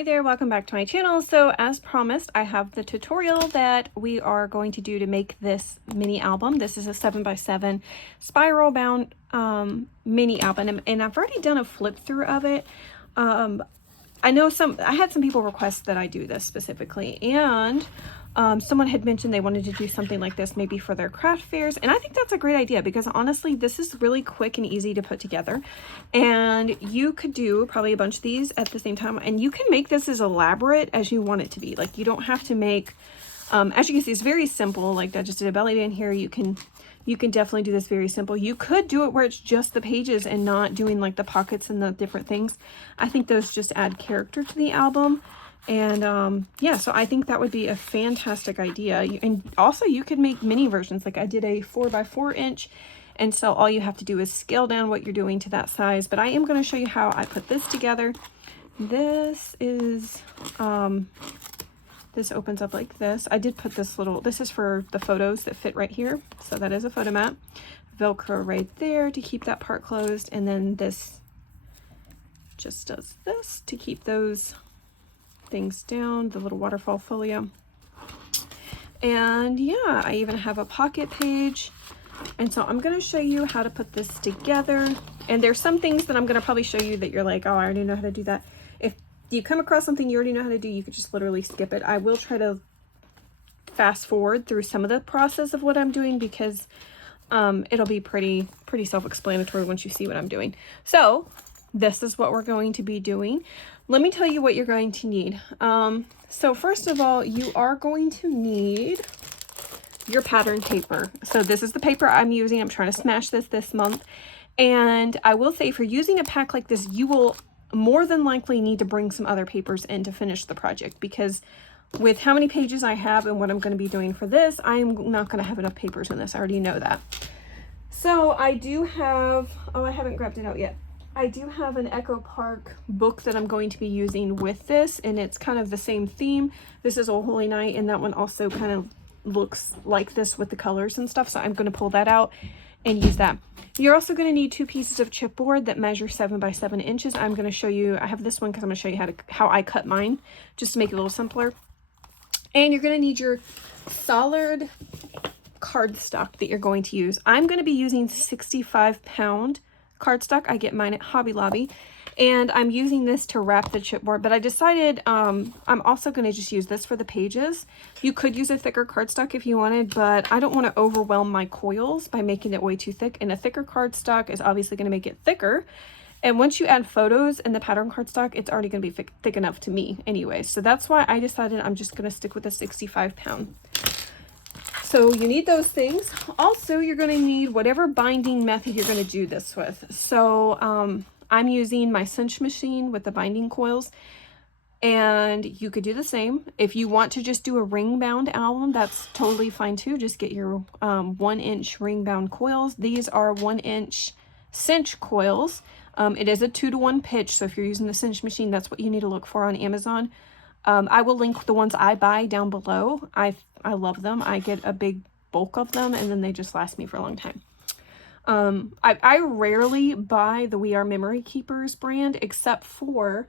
Hi there, welcome back to my channel. So as promised, I have the tutorial that we are going to do to make this mini album. This is a 7x7 spiral bound mini album, and I've already done a flip through of it. I had some people request that I do this specifically, and someone had mentioned they wanted to do something like this maybe for their craft fairs, and I think that's a great idea because honestly this is really quick and easy to put together, and you could do probably a bunch of these at the same time, and you can make this as elaborate as you want it to be. Like, you don't have to make as you can see, it's very simple. Like, I just did a belly band here. You can definitely do this very simple. You could do it where it's just the pages and not doing like the pockets and the different things. I think those just add character to the album. And yeah, so I think that would be a fantastic idea. And also you could make mini versions. Like, I did a 4x4 inch, and so all you have to do is scale down what you're doing to that size. But I am going to show you how I put this together. This is this opens up like this. I did put this is for the photos that fit right here. So that is a photo mat. Velcro right there to keep that part closed. And then this just does this to keep those things down, the little waterfall folio. And yeah, I even have a pocket page. And so I'm going to show you how to put this together. And there's some things that I'm going to probably show you that you're like, oh, I already know how to do that. If you come across something you already know how to do, you could just literally skip it. I will try to fast forward through some of the process of what I'm doing because it'll be pretty self-explanatory once you see what I'm doing. So this is what we're going to be doing. Let me tell you what you're going to need. So first of all, you are going to need your pattern paper. So this is the paper I'm using. I'm trying to smash this month. And I will say, if you're using a pack like this, you will more than likely need to bring some other papers in to finish the project, because with how many pages I have and what I'm going to be doing for this, I'm not going to have enough papers in this. I already know that. So I do have, oh, I haven't grabbed it out yet. I do have an Echo Park book that I'm going to be using with this, and it's kind of the same theme. This is Oh Holy Night, and that one also kind of looks like this with the colors and stuff, so I'm going to pull that out and use that. You're also going to need 2 pieces of chipboard that measure 7x7 inches. I'm going to show you, I have this one because I'm going to show you how I cut mine, just to make it a little simpler. And you're going to need your solid cardstock that you're going to use. I'm going to be using 65-pound cardstock. I get mine at Hobby Lobby, and I'm using this to wrap the chipboard, but I decided I'm also going to just use this for the pages. You could use a thicker cardstock if you wanted, but I don't want to overwhelm my coils by making it way too thick, and a thicker cardstock is obviously going to make it thicker. And once you add photos in the pattern cardstock, it's already going to be thick enough to me anyway. So that's why I decided I'm just going to stick with a 65-pound. So you need those things. Also, you're going to need whatever binding method you're going to do this with. So I'm using my Cinch machine with the binding coils, and you could do the same. If you want to just do a ring bound album, that's totally fine too. Just get your 1-inch ring bound coils. These are 1-inch Cinch coils. It is a 2-to-1 pitch, so if you're using the Cinch machine, that's what you need to look for on Amazon. I will link the ones I buy down below. I love them. I get a big bulk of them, and then they just last me for a long time. I rarely buy the We Are Memory Keepers brand, except for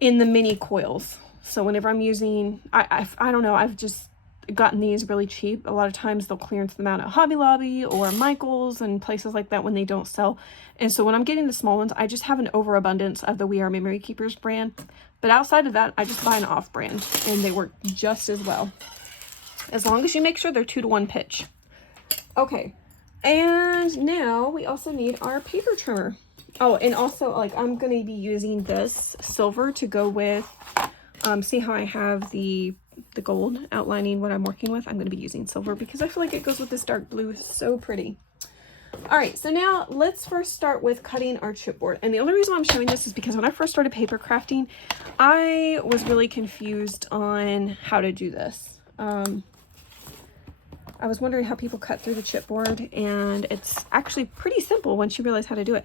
in the mini coils. So whenever I'm using, I don't know, I've just gotten these really cheap. A lot of times they'll clearance them out at Hobby Lobby or Michael's and places like that when they don't sell. And so when I'm getting the small ones, I just have an overabundance of the We Are Memory Keepers brand. But outside of that, I just buy an off brand, and they work just as well, as long as you make sure they're 2-to-1 pitch. Okay. And now we also need our paper trimmer. Oh, and also, like, I'm going to be using this silver to go with, see how I have the gold outlining what I'm working with? I'm going to be using silver because I feel like it goes with this dark blue. So pretty. All right, so now let's first start with cutting our chipboard. And the only reason I'm showing this is because when I first started paper crafting, I was really confused on how to do this. I was wondering how people cut through the chipboard, and it's actually pretty simple once you realize how to do it.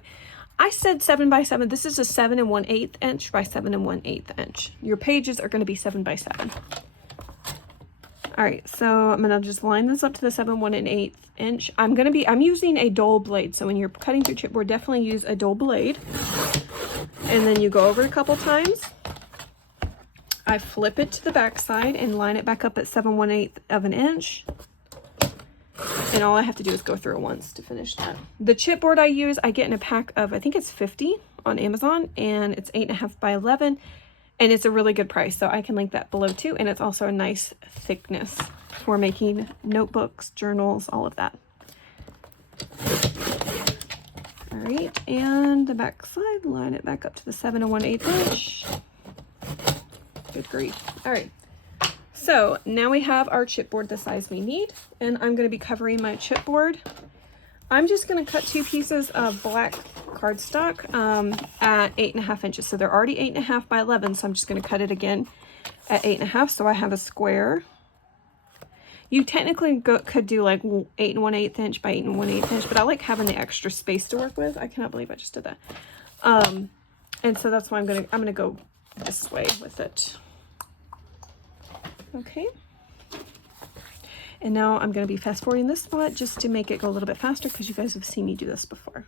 I said 7x7. This is a 7 1/8 inch by 7 1/8 inch. Your pages are going to be 7x7. All right, so I'm going to just line this up to the 7 1/8 inch. I'm using a dull blade. So when you're cutting through chipboard, definitely use a dull blade. And then you go over it a couple times. I flip it to the back side and line it back up at 7/1/8 of an inch. And all I have to do is go through it once to finish that. The chipboard I use, I get in a pack of, I think it's 50 on Amazon, and it's 8.5 by 11, and it's a really good price. So I can link that below too. And it's also a nice thickness for making notebooks, journals, all of that. All right, and the back side, line it back up to the 7 1/8 inch. Good grief. All right. So now we have our chipboard the size we need, and I'm going to be covering my chipboard. I'm just going to cut 2 pieces of black cardstock at 8.5 inches. So they're already 8.5 by 11, so I'm just going to cut it again at 8.5, so I have a square. You technically could do like 8 1/8 inch by 8 1/8 inch, but I like having the extra space to work with. I cannot believe I just did that. And so that's why I'm gonna go this way with it. Okay. And now I'm going to be fast forwarding this spot just to make it go a little bit faster, because you guys have seen me do this before.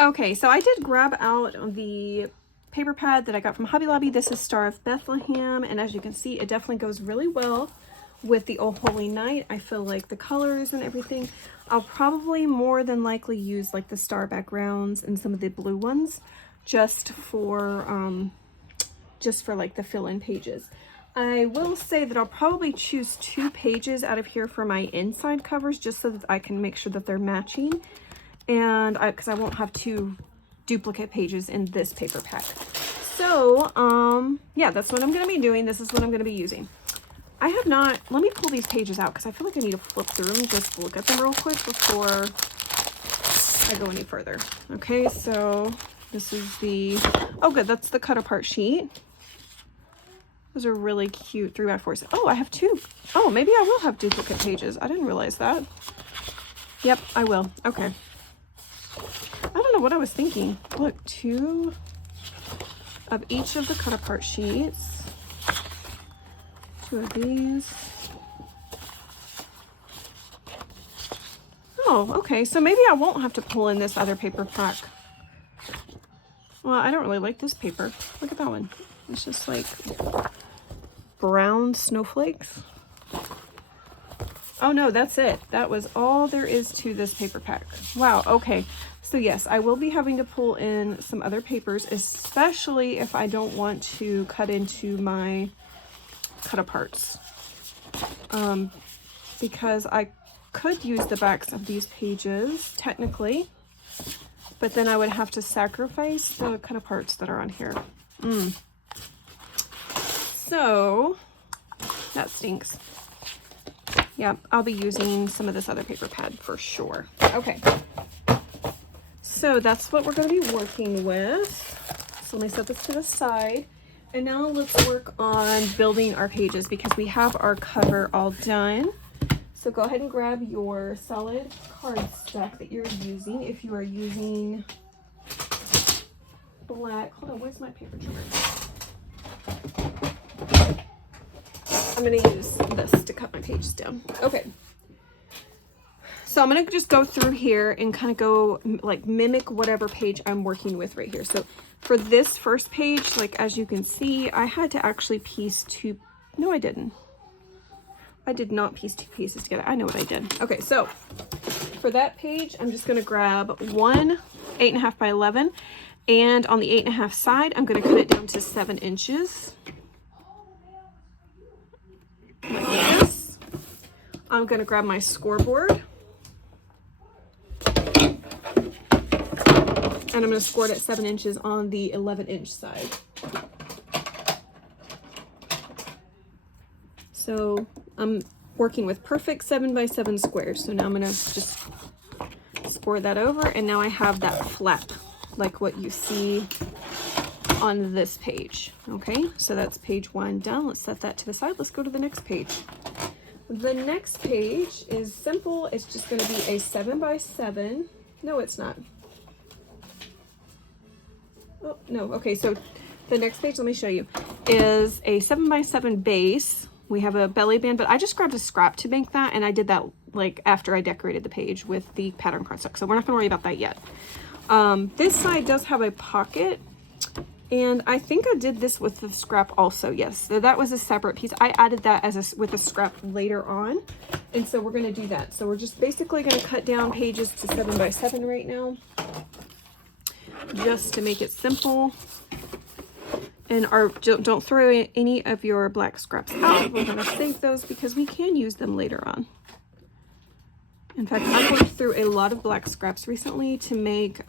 Okay, so I did grab out the paper pad that I got from Hobby Lobby. This is Star of Bethlehem, and as you can see, it definitely goes really well with the Oh Holy Night. I feel like the colors and everything. I'll probably more than likely use like the star backgrounds and some of the blue ones just for like the fill-in pages. I will say that I'll probably choose 2 pages out of here for my inside covers, just so that I can make sure that they're matching. And because I won't have 2 duplicate pages in this paper pack. So yeah, that's what I'm going to be doing. This is what I'm going to be using. I have not, let me pull these pages out, because I feel like I need to flip through them just to look at them real quick before I go any further. Okay, so this is the, oh good, that's the cut apart sheet. Those are really cute 3x4s. Oh, I have 2. Oh, maybe I will have duplicate pages. I didn't realize that. Yep, I will. Okay. I don't know what I was thinking. Look, 2 of each of the cut apart sheets. 2 of these. Oh, okay. So maybe I won't have to pull in this other paper pack. Well, I don't really like this paper. Look at that one. It's just like brown snowflakes. Oh no, that's it. That was all there is to this paper pack. Wow, okay. So yes, I will be having to pull in some other papers, especially if I don't want to cut into my cut aparts. Because I could use the backs of these pages, technically, but then I would have to sacrifice the kind of parts that are on here. So that stinks. Yeah, I'll be using some of this other paper pad for sure. Okay, so that's what we're going to be working with. So let me set this to the side. And now let's work on building our pages because we have our cover all done. So go ahead and grab your solid cardstock that you're using. If you are using black, hold on, where's my paper trimmer? I'm going to use this to cut my pages down. Okay. So I'm going to just go through here and kind of go like mimic whatever page I'm working with right here. So for this first page, like as you can see, I had to actually piece two. No, I didn't. I did not piece two pieces together. I know what I did. Okay, so for that page, I'm just going to grab one 8.5 by 11. And on the 8.5 side, I'm going to cut it down to 7 inches. Like this. I'm going to grab my scoreboard. And I'm going to score it at 7 inches on the 11-inch side. So I'm working with perfect 7 by 7 squares. So now I'm going to just score that over. And now I have that flap like what you see on this page. Okay, so that's page 1 done. Let's set that to the side. Let's go to the next page. The next page is simple. It's just going to be a 7 by 7. No, it's not. Oh, no. Okay, so the next page, let me show you, is a 7 by 7 base. We have a belly band, but I just grabbed a scrap to make that, and I did that like after I decorated the page with the pattern cardstock, so we're not going to worry about that yet. This side does have a pocket, and I think I did this with the scrap also. Yes, so that was a separate piece. I added that as with a scrap later on, and so we're going to do that. So we're just basically going to cut down pages to 7 by 7 right now, just to make it simple. And don't throw any of your black scraps out. We're going to save those because we can use them later on. In fact, I've worked through a lot of black scraps recently to make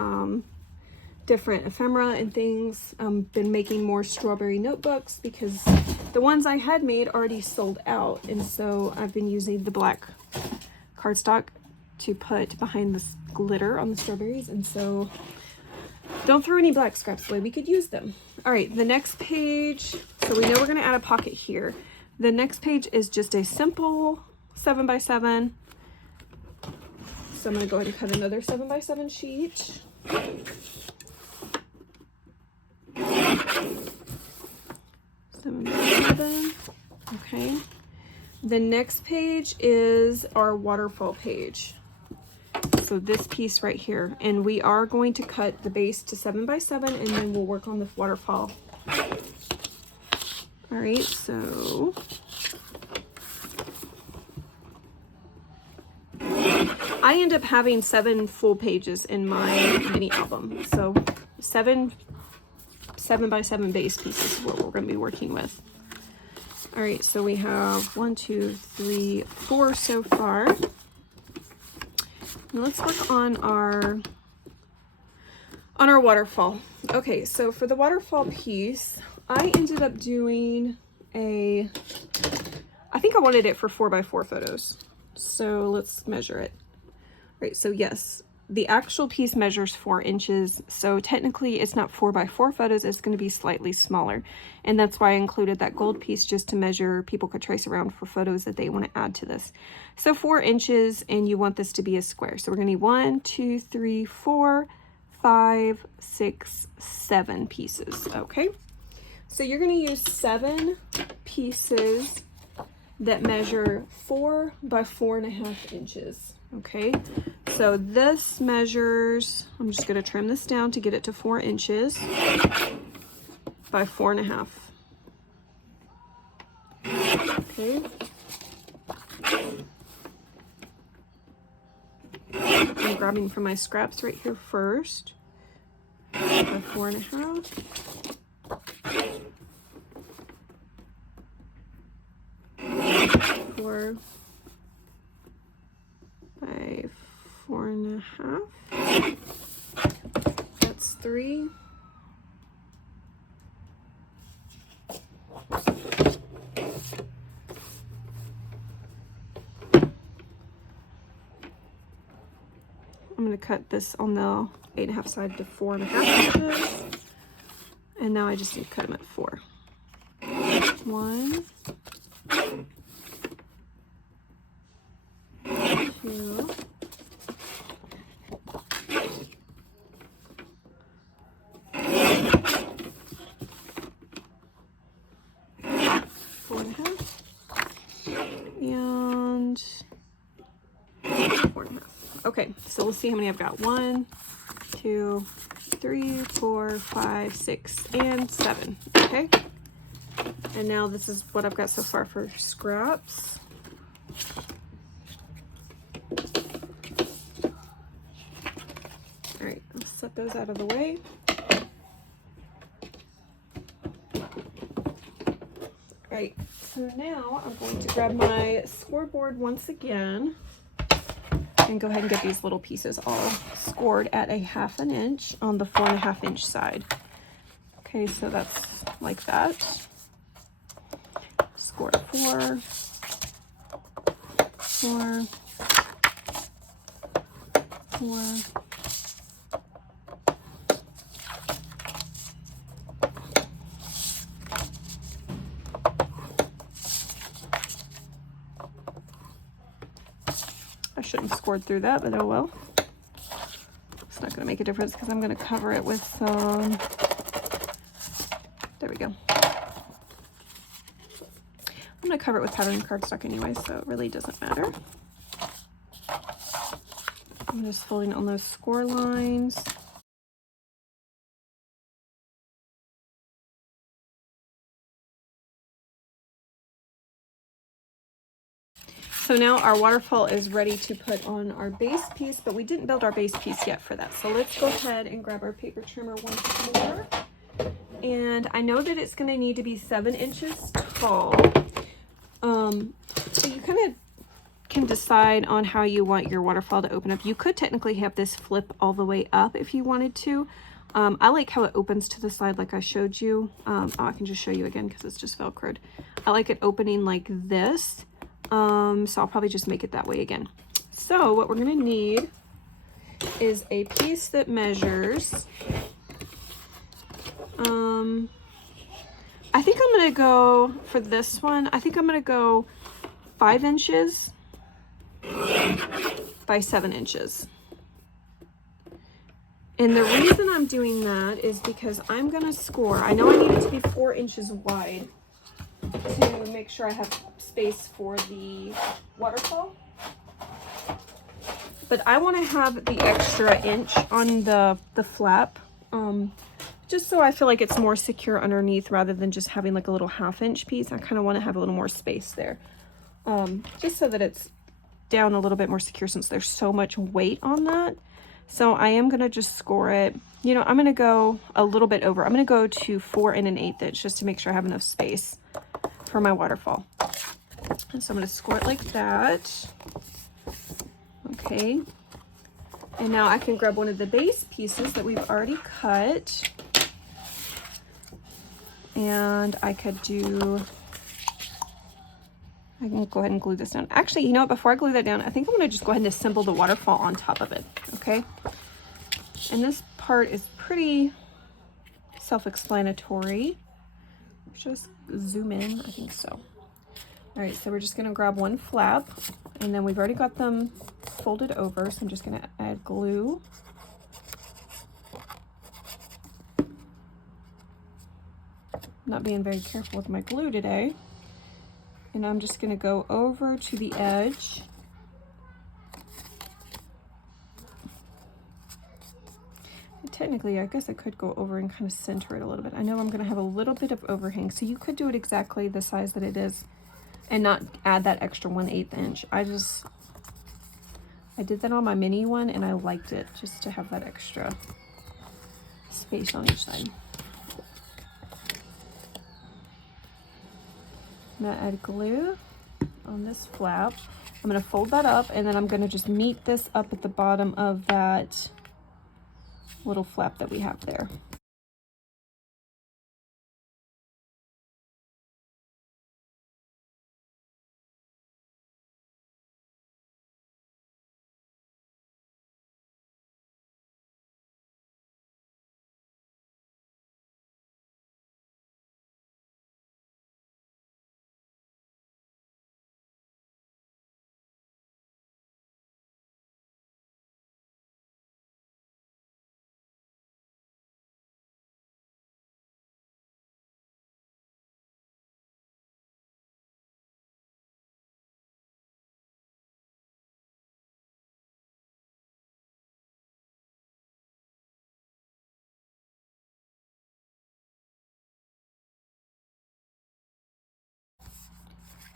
different ephemera and things. Been making more strawberry notebooks because the ones I had made already sold out. And so I've been using the black cardstock to put behind this glitter on the strawberries. And so don't throw any black scraps away. We could use them. All right, the next page. So we know we're going to add a pocket here. The next page is just a simple 7 by 7. So I'm going to go ahead and cut another 7 by 7 sheet. 7 by 7. Okay. The next page is our waterfall page. So this piece right here, and we are going to cut the base to 7 by 7, and then we'll work on the waterfall. All right, so I end up having 7 full pages in my mini album. So 7 by 7 base pieces is what we're going to be working with. All right, so we have 1, 2, 3, 4 so far. Now let's work on our waterfall. Okay, so for the waterfall piece, I ended up doing I think I wanted it for 4 by 4 photos. So let's measure it. All right, so yes, the actual piece measures 4 inches. So technically it's not 4 by 4 photos, it's going to be slightly smaller. And that's why I included that gold piece, just to measure, people could trace around for photos that they want to add to this. So 4 inches, and you want this to be a square. So we're going to need 1, 2, 3, 4, 5, 6, 7 pieces. Okay. So you're going to use 7 pieces that measure 4 by 4.5 inches. Okay, so this measures, I'm just going to trim this down to get it to 4 inches by 4.5. Okay. I'm grabbing from my scraps right here first. By 4.5. Four by 4.5. 3. I'm going to cut this on the 8.5 side to 4.5 inches. And now I just need to cut them at 4. 1, 2, 4.5, and 4.5. Okay, so let's see how many I've got. 1, 2, 3, 4, 5, 6, and 7. Okay. And now this is what I've got so far for scraps. All right, I'll set those out of the way. All right, so now I'm going to grab my scoreboard once again and go ahead and get these little pieces all scored at a 1/2 inch on the 4.5 inch side. Okay, so that's like that. Score 4, 4, 4, I shouldn't have scored through that, but oh well. It's not going to make a difference because I'm going to cover it with some, there we go. I'm going to cover it with pattern cardstock anyway, so it really doesn't matter. I'm just folding on those score lines. So now our waterfall is ready to put on our base piece, but we didn't build our base piece yet for that. So let's go ahead and grab our paper trimmer once more. And I know that it's going to need to be 7 inches tall. So you kind of can decide on how you want your waterfall to open up. You could technically have this flip all the way up if you wanted to. I like how it opens to the side like I showed you. Oh, I can just show you again because it's just Velcroed. I like it opening like this. So I'll probably just make it that way again. So what we're going to need is a piece that measures, I think I'm going to go for this one. I think I'm going to go 5 inches by 7 inches. And the reason I'm doing that is because I'm going to score. I know I need it to be 4 inches wide to make sure I have space for the waterfall. But I want to have the extra inch on the flap, just so I feel like it's more secure underneath rather than just having like a little 1/2 inch piece. I kind of want to have a little more space there, just so that it's down a little bit more secure since there's so much weight on that. So I am going to just score it. You know, I'm going to go a little bit over. I'm going to go to 4 1/8 inch just to make sure I have enough space for my waterfall. And so I'm going to score it like that. Okay. And now I can grab one of the base pieces that we've already cut. And I can go ahead and glue this down. Actually, you know what? Before I glue that down, I think I'm going to just go ahead and assemble the waterfall on top of it. Okay. And this part is pretty self-explanatory. Just zoom in. I think so. All right, so we're just going to grab one flap, and then we've already got them folded over, so I'm just going to add glue. I'm not being very careful with my glue today. And I'm just going to go over to the edge. And technically, I guess I could go over and kind of center it a little bit. I know I'm going to have a little bit of overhang, so you could do it exactly the size that it is and not add that extra 1/8 inch. I did that on my mini one and I liked it just to have that extra space on each side. I'm going to add glue on this flap. I'm going to fold that up and then I'm going to just meet this up at the bottom of that little flap that we have there.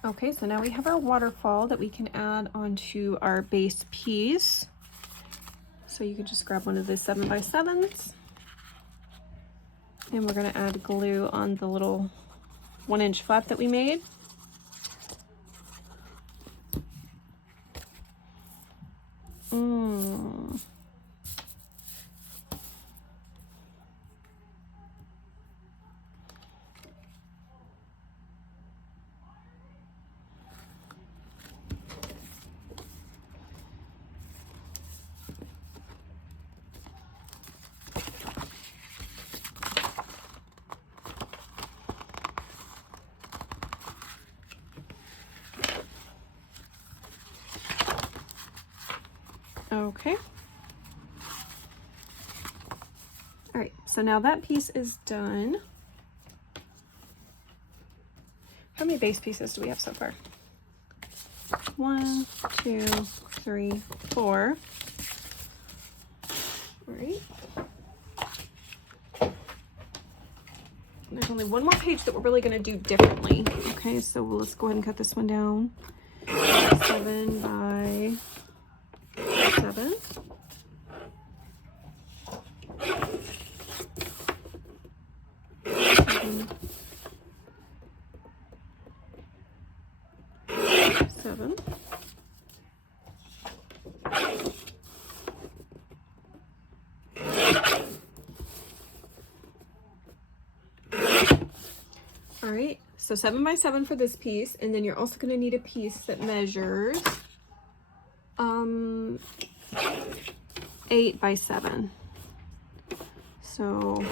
Okay, so now we have our waterfall that we can add onto our base piece. So you can just grab one of the 7x7s, and we're going to add glue on the little 1-inch flap that we made. Okay. All right, so now that piece is done. How many base pieces do we have so far? 1, 2, 3, 4. All right. There's only one more page that we're really going to do differently. Okay, so let's go ahead and cut this one down. 7 by 7. All right, so 7 by 7 for this piece, and then you're also going to need a piece that measures 8 by 7. So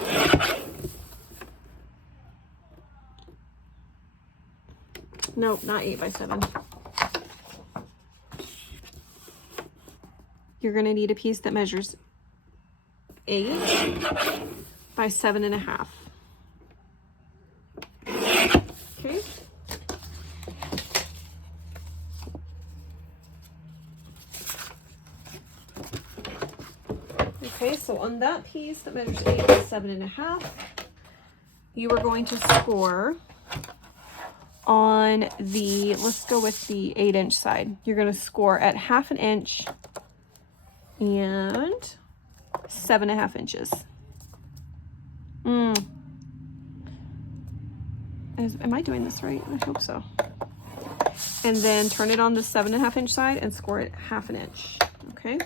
nope, not 8 by 7. You're going to need a piece that measures 8 by 7.5. Okay. Okay, so on that piece that measures 8 by 7.5, you are going to score on the, let's go with the 8-inch side. You're going to score at 1/2 inch and 7.5 inches. Am I doing this right? I hope so. And then turn it on the 7.5 inch side and score it 1/2 inch. Okay.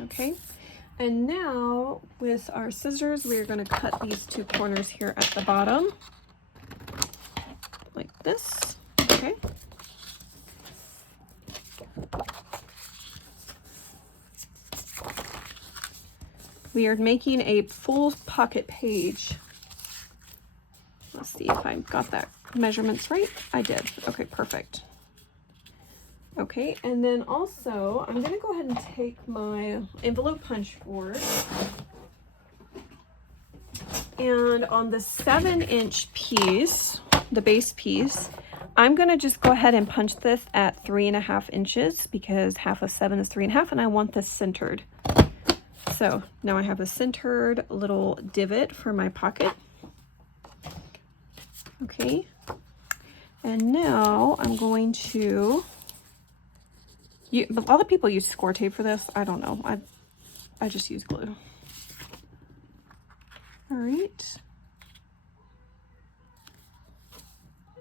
Okay. And now with our scissors, we're going to cut these 2 corners here at the bottom like this. Okay. We are making a full pocket page. Let's see if I got that measurements right. I did. Okay, perfect. Okay, and then also I'm going to go ahead and take my envelope punch board, and on the 7-inch piece, the base piece, I'm going to just go ahead and punch this at 3.5 inches because 1/2 of 7 is 3.5, and I want this centered. So now I have a centered little divot for my pocket. Okay, and now I'm going to, a lot of people use score tape for this. I don't know. I just use glue. All right.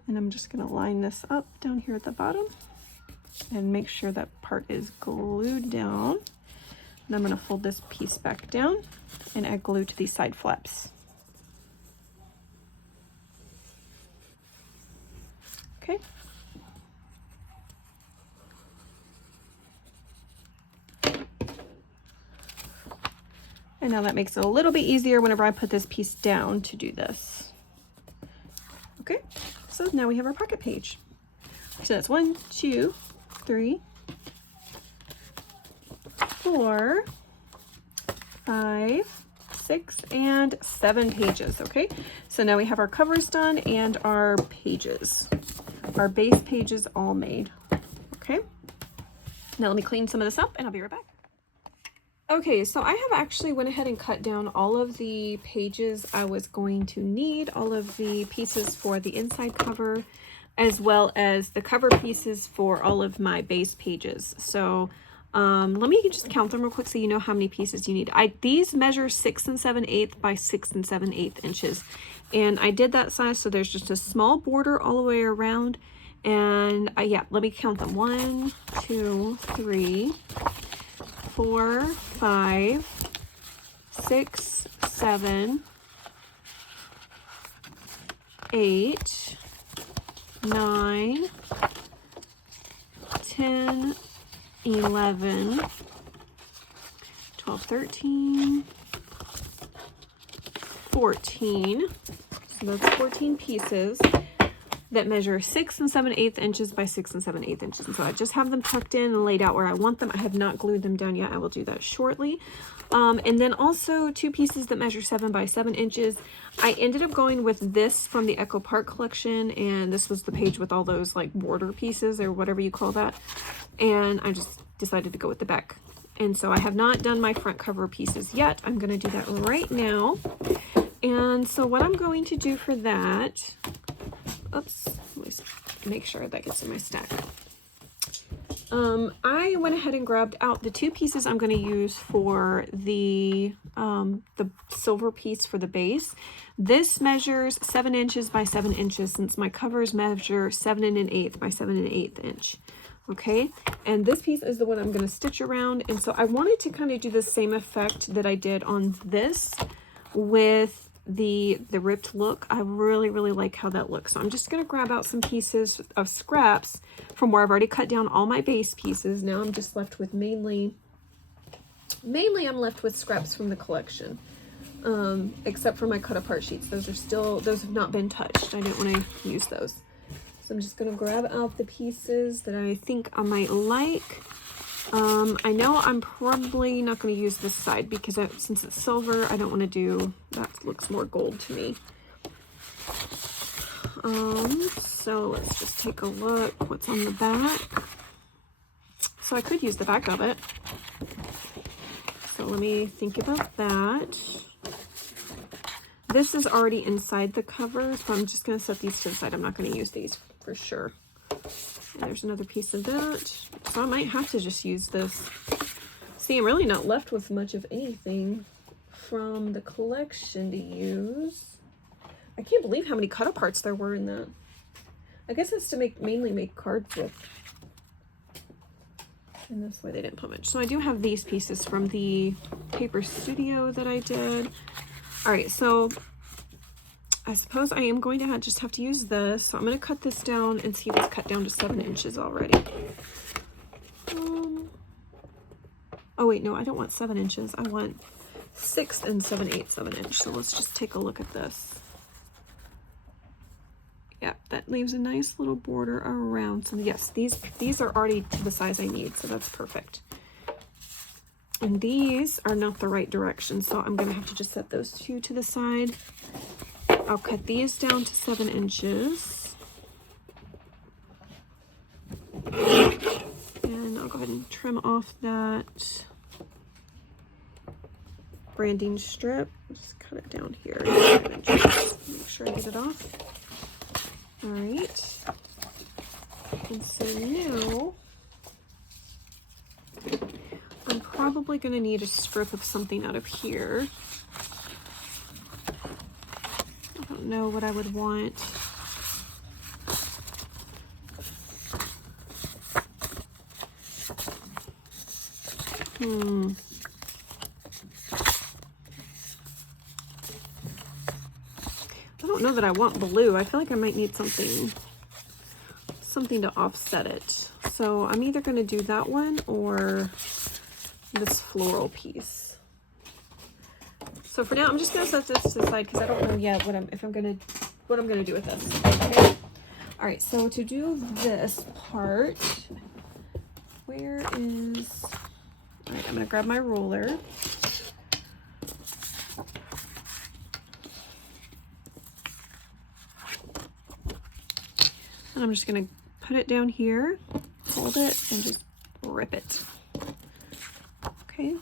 And I'm just going to line this up down here at the bottom. and make sure that part is glued down. And I'm going to fold this piece back down and add glue to these side flaps. Okay. And now that makes it a little bit easier whenever I put this piece down to do this. Okay, so now we have our pocket page. So that's 1, 2, 3, 4, 5, 6, and 7 pages. Okay, so now we have our covers done and our pages, our base pages all made. Okay, now let me clean some of this up and I'll be right back. Okay, so I have actually went ahead and cut down all of the pages I was going to need, all of the pieces for the inside cover, as well as the cover pieces for all of my base pages. So let me just count them real quick so you know how many pieces you need. These measure 6 7/8 by 6 7/8 inches. And I did that size so there's just a small border all the way around. And yeah, let me count them. 1, 2, 3, 4, 5, 6, 7, 8, 9, 10, 11, 12, 13, 14. So that's 14 pieces that measure 6 7/8 inches by 6 7/8 inches. And so I just have them tucked in and laid out where I want them. I have not glued them down yet. I will do that shortly. And then also 2 pieces that measure 7 by 7 inches. I ended up going with this from the Echo Park collection, and this was the page with all those like border pieces or whatever you call that. And I just decided to go with the back. And so I have not done my front cover pieces yet. I'm going to do that right now. And so what I'm going to do for that, oops, let me make sure that gets in my stack. I went ahead and grabbed out the 2 pieces I'm going to use for the silver piece for the base. This measures 7 inches by 7 inches since my covers measure 7 1/8 by 7 1/8 inch. Okay, and this piece is the one I'm going to stitch around. And so I wanted to kind of do the same effect that I did on this with the ripped look. I really like how that looks. So I'm just going to grab out some pieces of scraps from where I've already cut down all my base pieces. Now I'm just left with mainly I'm left with scraps from the collection, except for my cut apart sheets. Those have not been touched. I didn't want to use those. So I'm just going to grab out the pieces that I think I might like. I know I'm probably not going to use this side because since it's silver, I don't want to do, that looks more gold to me. So let's just take a look what's on the back. So I could use the back of it. So let me think about that. This is already inside the cover, so I'm just going to set these to the side. I'm not going to use these for sure. And there's another piece of that. So I might have to just use this. See, I'm really not left with much of anything from the collection to use. I can't believe how many cut aparts there were in that. I guess it's to mainly make cards with. And that's why they didn't put much. So I do have these pieces from the Paper Studio that I did. All right, so I suppose I am going to just have to use this. So I'm going to cut this down and see if it's cut down to 7 inches already. Oh wait, no, I don't want 7 inches. I want 6 7/8 of an inch. So let's just take a look at this. Yeah, that leaves a nice little border around. So yes, these are already to the size I need, so that's perfect. And these are not the right direction, so I'm going to have to just set those 2 to the side. I'll cut these down to 7 inches. And I'll go ahead and trim off that branding strip. Just cut it down here. 7 inches. Make sure I get it off. All right. And so now I'm probably going to need a strip of something out of here. I don't know what I would want. I don't know that I want blue. I feel like I might need something to offset it. So I'm either going to do that one or this floral piece. So for now, I'm just going to set this to the side because I don't know yet what I'm going to do with this. Okay. All right. So to do this part, where is? All right. I'm going to grab my ruler. And I'm just going to put it down here, hold it, and just rip it. Okay.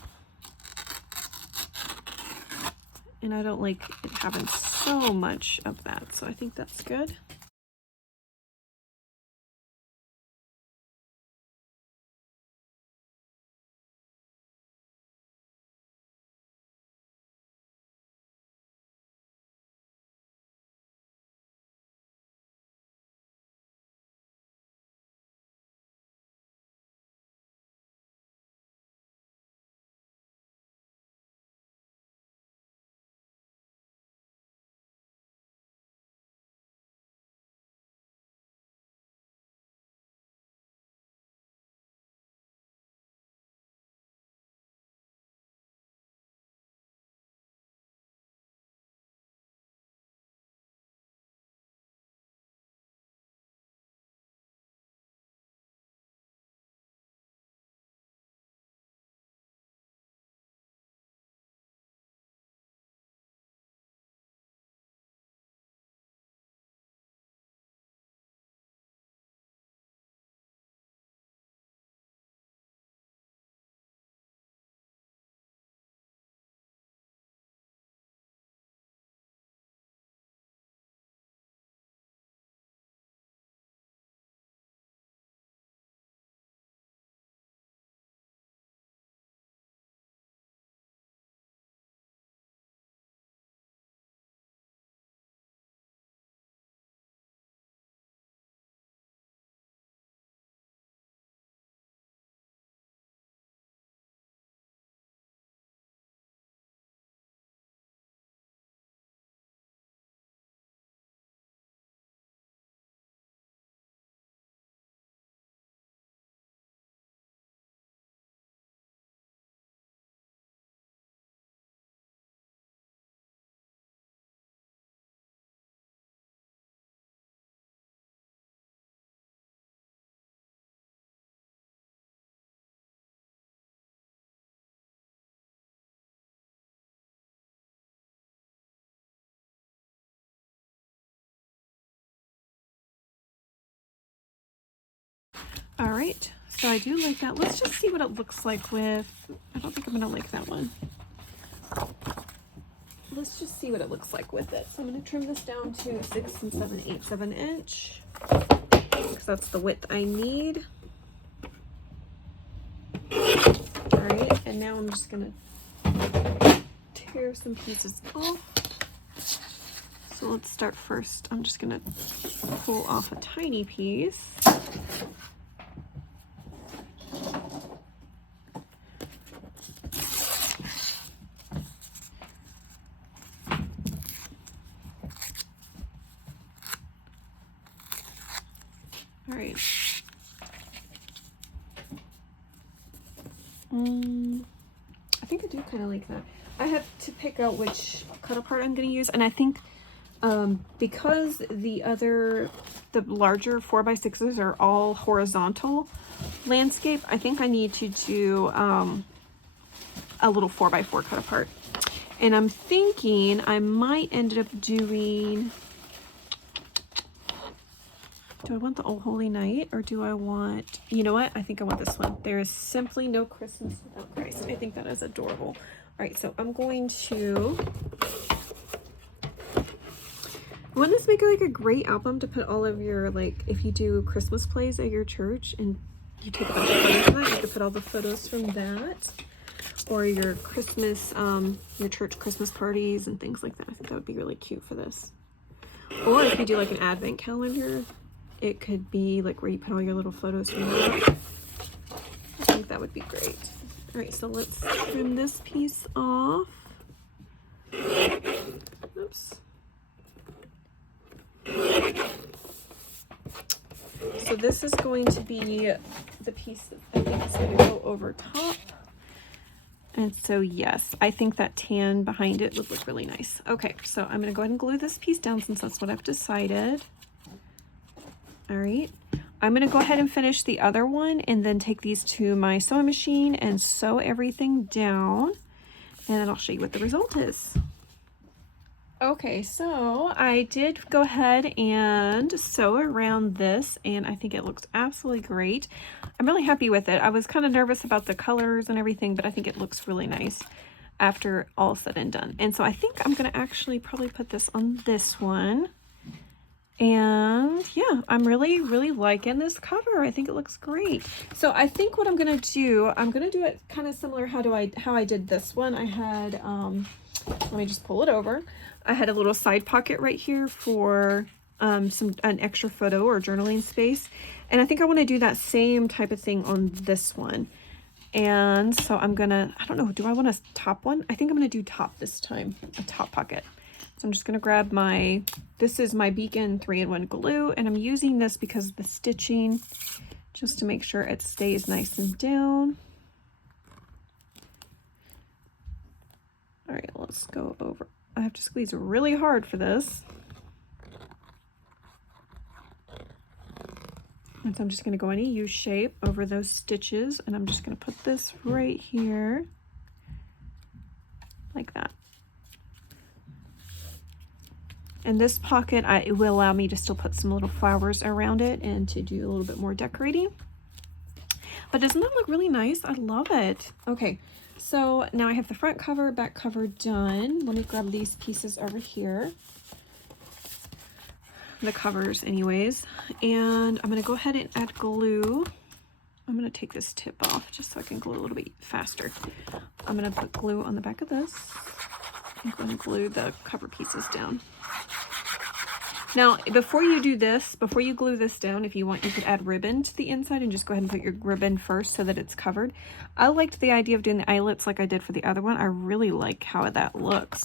And I don't like it having so much of that, so I think that's good. All right, so I do like that. Let's just see what it looks like with, I don't think I'm gonna like that one. Let's just see what it looks like with it. So I'm gonna trim this down to 6 7/8 inch, because that's the width I need. All right, and now I'm just gonna tear some pieces off. So let's start first. I'm just gonna pull off a tiny piece. All right. I think I do kind of like that. I have to pick out which cut apart I'm going to use, and I think because the larger 4x6s are all horizontal landscape, I think I need to do a little 4x4 cut apart. And I'm thinking I might end up doing, do I want the Oh Holy Night, or do I want, you know what? I think I want this one. There is simply no Christmas without Christ. I think that is adorable. All right, so I'm going to, wouldn't this make like a great album to put all of your, like, if you do Christmas plays at your church and you take a bunch of photos from that, you could put all the photos from that, or your Christmas, your church Christmas parties and things like that. I think that would be really cute for this. Or if you do like an advent calendar, it could be like where you put all your little photos from that. I think that would be great. All right, so let's trim this piece off. Oops. So this is going to be the piece that I think is going to go over top. And so yes, I think that tan behind it would look really nice. Okay, so I'm going to go ahead and glue this piece down since that's what I've decided. All right, I'm going to go ahead and finish the other one and then take these to my sewing machine and sew everything down. And then I'll show you what the result is. Okay, so I did go ahead and sew around this and I think it looks absolutely great. I'm really happy with it. I was kind of nervous about the colors and everything, but I think it looks really nice after all said and done. And so I think I'm going to actually probably put this on this one. And yeah, I'm really liking this cover. I think it looks great. So I think what I'm going to do it kind of similar how I did this one. I had, let me just pull it over. I had a little side pocket right here for an extra photo or journaling space. And I think I want to do that same type of thing on this one. And so I'm gonna, I don't know, do I want a top one? I think I'm gonna do top this time, a top pocket. So I'm just gonna grab this is my Beacon 3-in-1 glue, and I'm using this because of the stitching, just to make sure it stays nice and down. All right, let's go over. I have to squeeze really hard for this. And so I'm just going to go in a U shape over those stitches, and I'm just going to put this right here like that. And this pocket, it will allow me to still put some little flowers around it and to do a little bit more decorating. But doesn't that look really nice? I love it. Okay. So now I have the front cover, back cover done. Let me grab these pieces over here. The covers anyways. And I'm going to go ahead and add glue. I'm going to take this tip off just so I can glue a little bit faster. I'm going to put glue on the back of this. I'm going to glue the cover pieces down. Now, before you do this, before you glue this down, if you want, you could add ribbon to the inside and just go ahead and put your ribbon first so that it's covered. I liked the idea of doing the eyelets like I did for the other one. I really like how that looks.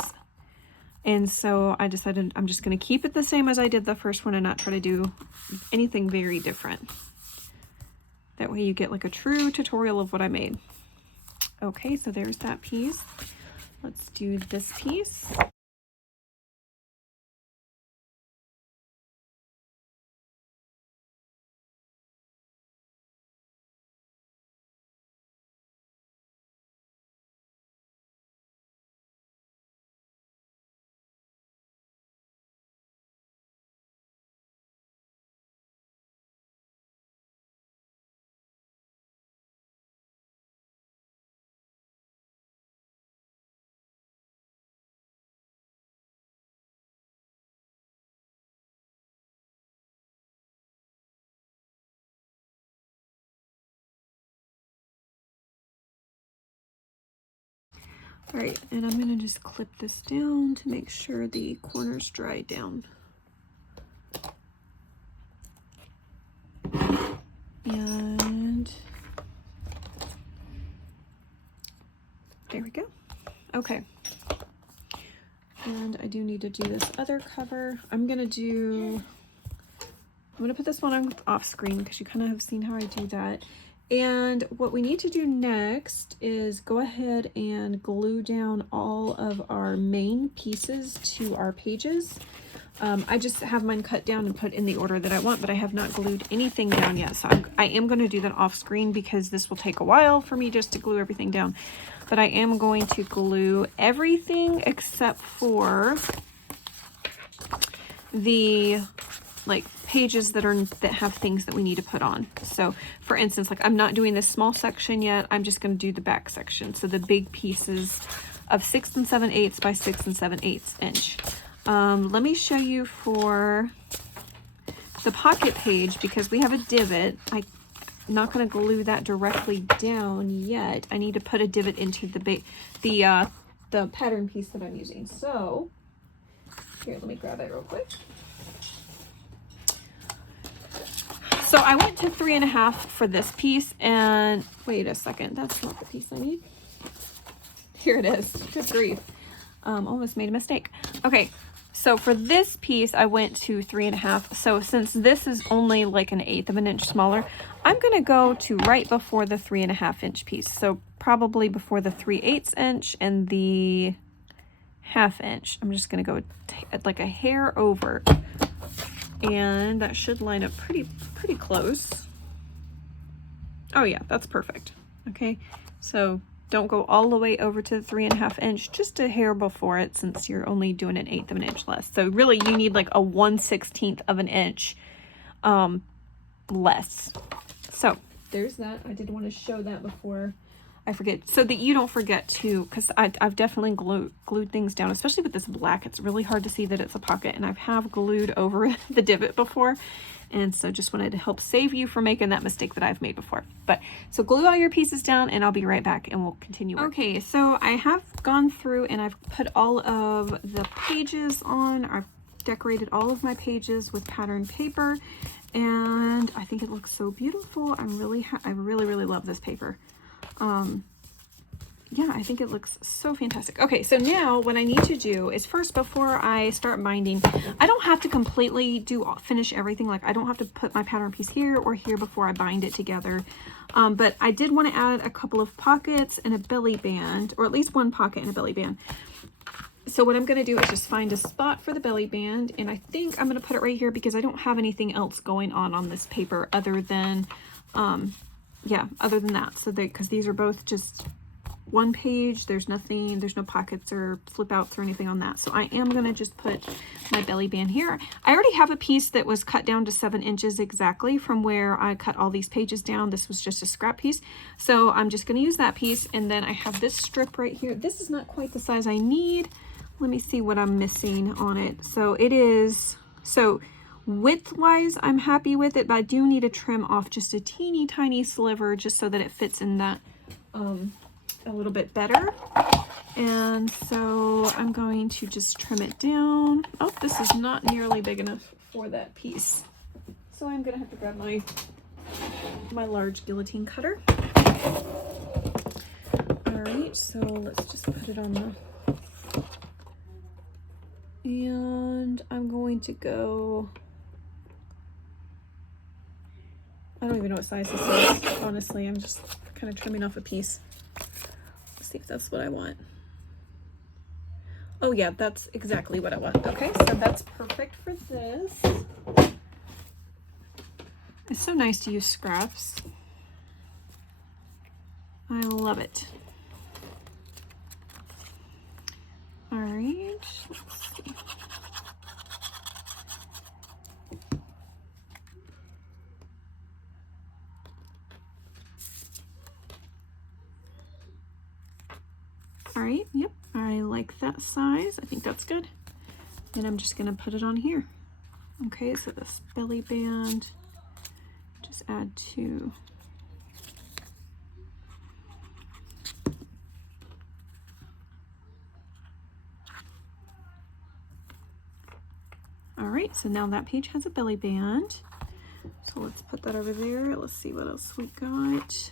And so I decided I'm just going to keep it the same as I did the first one and not try to do anything very different. That way you get like a true tutorial of what I made. Okay, so there's that piece. Let's do this piece. All right, and I'm gonna just clip this down to make sure the corners dry down. And there we go. Okay. And I do need to do this other cover. I'm gonna put this one on off screen because you kind of have seen how I do that. And what we need to do next is go ahead and glue down all of our main pieces to our pages. I just have mine cut down and put in the order that I want, but I have not glued anything down yet. So I am going to do that off screen because this will take a while for me just to glue everything down. But I am going to glue everything except for the pages that have things that we need to put on. So for instance, I'm not doing this small section yet. I'm just going to do the back section. So the big pieces of 6 7/8 by 6 7/8 inch. Let me show you for the pocket page because we have a divot. I'm not going to glue that directly down yet. I need to put a divot into the pattern piece that I'm using. So here, let me grab it real quick. So I went to 3.5 for this piece, and wait a second, that's not the piece I need. Here it is. Good grief. Almost made a mistake. Okay, so for this piece, I went to 3.5. So since this is only like 1/8 of an inch smaller, I'm gonna go to right before the 3.5 inch piece. So probably before the 3/8 inch and the 1/2 inch. I'm just gonna go like a hair over, and that should line up pretty close. Oh yeah, that's perfect. Okay, so don't go all the way over to the 3.5 inch, just a hair before it, since you're only doing 1/8 of an inch less. So really you need like a 1/16 of an inch less. So there's that. I did want to show that before I forget, so that you don't forget to, because I've definitely glued things down, especially with this black. It's really hard to see that it's a pocket, and I've glued over the divot before, and so just wanted to help save you from making that mistake that I've made before. But so glue all your pieces down, and I'll be right back and we'll continue working. Okay, so I have gone through and I've put all of the pages on. I've decorated all of my pages with patterned paper, and I think it looks so beautiful. I really love this paper. Yeah, I think it looks so fantastic. Okay, so now what I need to do is first, before I start binding, I don't have to completely finish everything. Like I don't have to put my pattern piece here or here before I bind it together. But I did want to add a couple of pockets and a belly band, or at least one pocket and a belly band. So what I'm going to do is just find a spot for the belly band, and I think I'm going to put it right here because I don't have anything else going on this paper other than, other than that. So because these are both just one page, there's no pockets or flip outs or anything on that. So I am going to just put my belly band here. I already have a piece that was cut down to 7 inches exactly from where I cut all these pages down. This was just a scrap piece. So I'm just going to use that piece. And then I have this strip right here. This is not quite the size I need. Let me see what I'm missing on it. So it is, width wise, I'm happy with it, but I do need to trim off just a teeny tiny sliver just so that it fits in that, a little bit better. And so I'm going to just trim it down. Oh, this is not nearly big enough for that piece. So I'm gonna have to grab my large guillotine cutter. All right, so let's just put it on the, and I'm going to go, I don't even know what size this is, honestly. I'm just kind of trimming off a piece. See if that's what I want. Oh yeah, that's exactly what I want. Okay, so that's perfect for this. It's so nice to use scraps. I love it. All right, let's see. All right, yep, I like that size. I think that's good. And I'm just gonna put it on here. Okay, so this belly band, just add 2. All right, so now that page has a belly band. So let's put that over there. Let's see what else we got.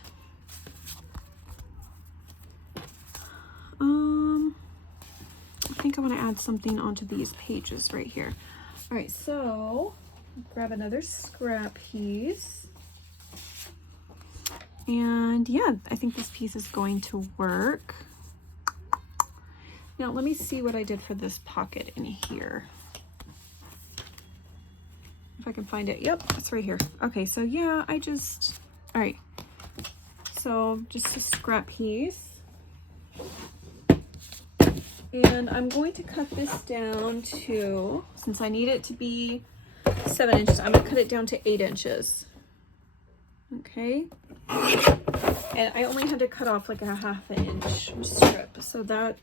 I think I want to add something onto these pages right here. All right, so grab another scrap piece. And yeah, I think this piece is going to work. Now let me see what I did for this pocket in here. If I can find it. Yep, it's right here. Okay, so yeah, all right. So just a scrap piece. And I'm going to cut this down to, since I need it to be 7 inches, I'm going to cut it down to 8 inches. Okay. And I only had to cut off like a 1/2 inch strip. So that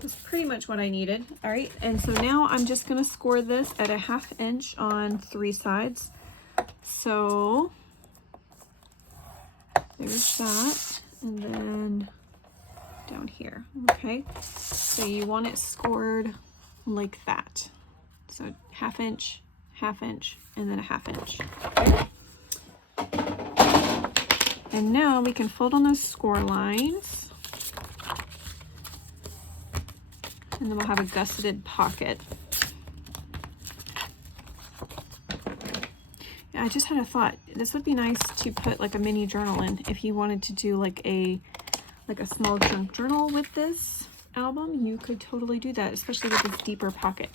was pretty much what I needed. All right. And so now I'm just going to score this at a 1/2 inch on 3 sides. So there's that. And then down here. Okay, so you want it scored like that. So 1/2 inch, 1/2 inch, and then a 1/2 inch. And now we can fold on those score lines. And then we'll have a gusseted pocket. Yeah, I just had a thought. This would be nice to put like a mini journal in if you wanted to do like a small junk journal with this album. You could totally do that, especially with this deeper pocket.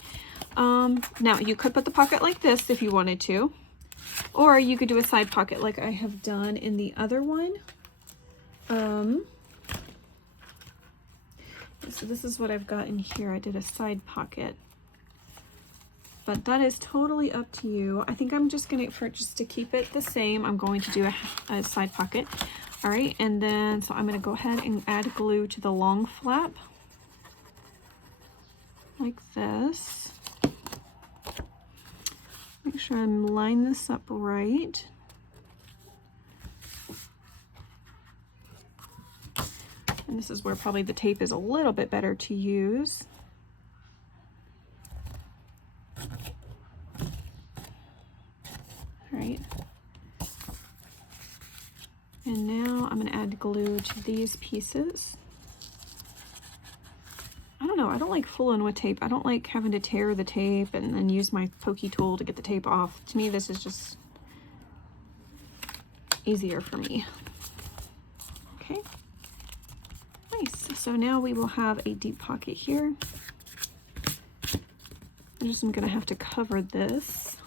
Now you could put the pocket like this if you wanted to, or you could do a side pocket like I have done in the other one. So this is what I've got in here. I did a side pocket, but that is totally up to you. I think I'm just gonna, just to keep it the same, I'm going to do a side pocket. All right, and then so I'm gonna go ahead and add glue to the long flap like this. Make sure I line this up right. And this is where probably the tape is a little bit better to use. All right. And now I'm gonna add glue to these pieces. I don't know, I don't like fooling with tape. I don't like having to tear the tape and then use my pokey tool to get the tape off. To me, this is just easier for me. Okay. Nice. So now we will have a deep pocket here. I'm gonna have to cover this.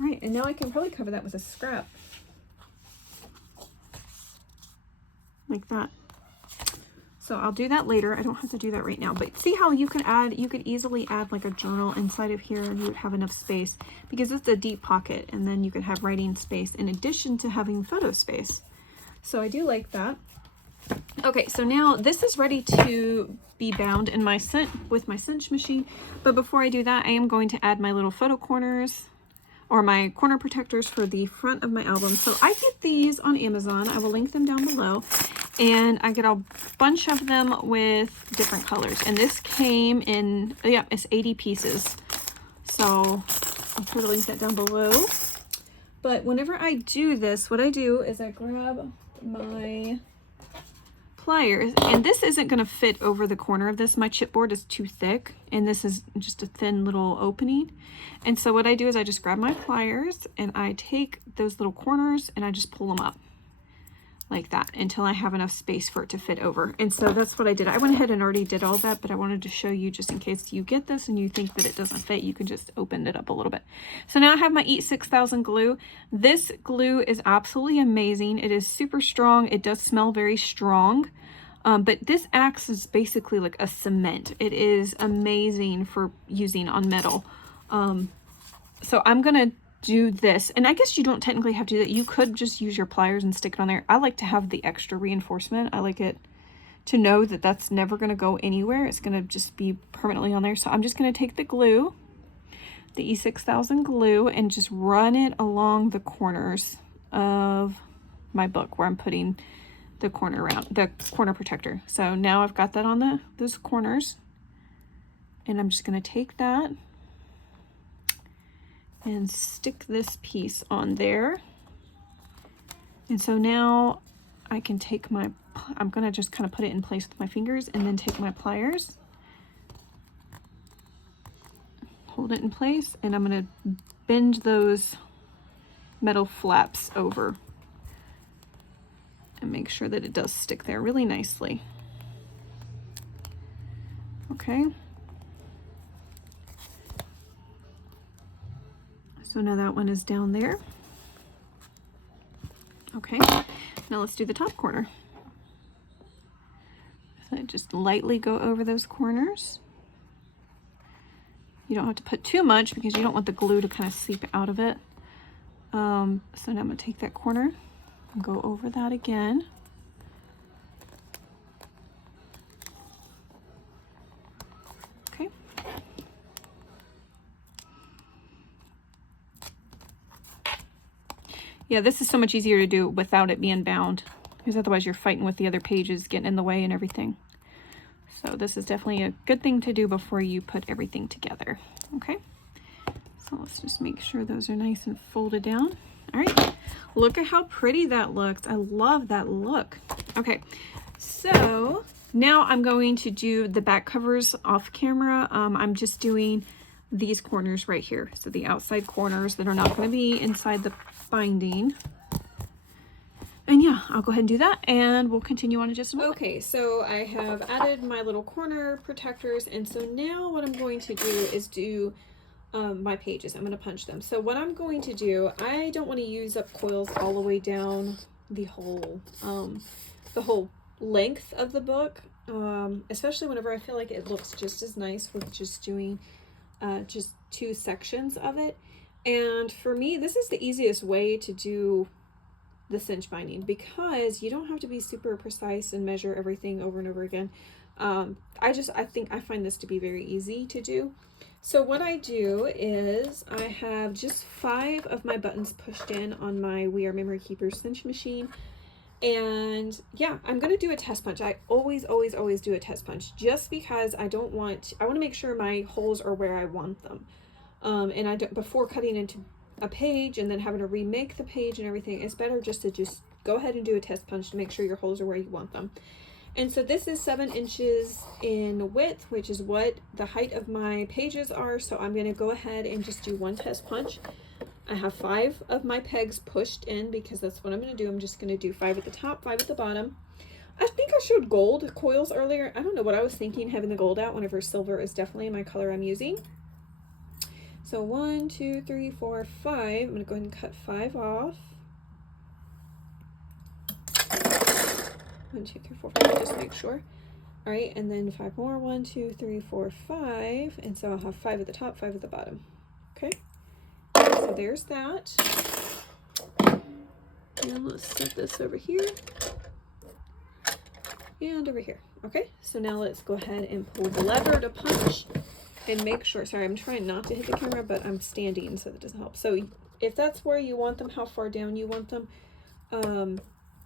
All right, and now I can probably cover that with a scrap. Like that. So I'll do that later. I don't have to do that right now, but see how you can add, you could easily add like a journal inside of here and you would have enough space because it's a deep pocket, and then you could have writing space in addition to having photo space. So I do like that. Okay, so now this is ready to be bound in my with my cinch machine. But before I do that, I am going to add my little photo corners, or my corner protectors for the front of my album. So I get these on Amazon. I will link them down below. And I get a bunch of them with different colors. And this came in, yeah, it's 80 pieces. So I'll try to link that down below. But whenever I do this, what I do is I grab my pliers, and this isn't going to fit over the corner of this. My chipboard is too thick, and this is just a thin little opening. And so what I do is I just grab my pliers and I take those little corners and I just pull them up like that until I have enough space for it to fit over. And so that's what I did. I went ahead and already did all that, but I wanted to show you just in case you get this and you think that it doesn't fit, you can just open it up a little bit. So now I have my Eat 6000 glue. This glue is absolutely amazing. It is super strong. It does smell very strong. But this acts as basically like a cement. It is amazing for using on metal. So I'm gonna do this, and I guess you don't technically have to do that. You could just use your pliers and stick it on there. I like to have the extra reinforcement. I like it to know that that's never going to go anywhere. It's going to just be permanently on there. So I'm just going to take the glue, the E6000 glue, and just run it along the corners of my book where I'm putting the corner protector. So now I've got that on those corners, and I'm just going to take that and stick this piece on there. And so now I can take I'm gonna just kind of put it in place with my fingers and then take my pliers, hold it in place, and I'm gonna bend those metal flaps over and make sure that it does stick there really nicely. Okay. So now that one is down there. Okay, now let's do the top corner. So just lightly go over those corners. You don't have to put too much because you don't want the glue to kind of seep out of it. So now I'm gonna take that corner and go over that again. Okay. Yeah, this is so much easier to do without it being bound. because otherwise you're fighting with the other pages getting in the way and everything. So this is definitely a good thing to do before you put everything together. Okay, so let's just make sure those are nice and folded down. All right, look at how pretty that looks. I love that look. Okay, so now I'm going to do the back covers off camera. I'm just doing these corners right here. So the outside corners that are not going to be inside the binding. And yeah, I'll go ahead and do that and we'll continue on in just a moment. Okay, so I have added my little corner protectors, and so now what I'm going to do is do my pages. I'm going to punch them. So what I'm going to do, I don't want to use up coils all the way down the whole length of the book, especially whenever I feel like it looks just as nice with just doing just 2 sections of it. And for me, this is the easiest way to do the cinch binding, because you don't have to be super precise and measure everything over and over again. I find this to be very easy to do. So what I do is I have just 5 of my buttons pushed in on my We Are Memory Keepers cinch machine. And yeah, I'm going to do a test punch. I always do a test punch, just because I want to make sure my holes are where I want them. And I don't, before cutting into a page and then having to remake the page and everything, it's better just to go ahead and do a test punch to make sure your holes are where you want them. And so this is 7 inches in width, which is what the height of my pages are. So I'm going to go ahead and just do 1 test punch. I have 5 of my pegs pushed in because that's what I'm going to do. I'm just going to do 5 at the top, 5 at the bottom. I think I showed gold coils earlier. I don't know what I was thinking having the gold out whenever silver is definitely my color I'm using. So 1, 2, 3, 4, 5. I'm going to go ahead and cut 5 off. 1, 2, 3, 4, 5, just make sure. All right, and then 5 more. 1, 2, 3, 4, 5. And so I'll have 5 at the top, 5 at the bottom. Okay, so there's that. And let's set this over here and over here. Okay, so now let's go ahead and pull the lever to punch. And make sure, sorry, I'm trying not to hit the camera, but I'm standing, so that doesn't help. So if that's where you want them, how far down you want them,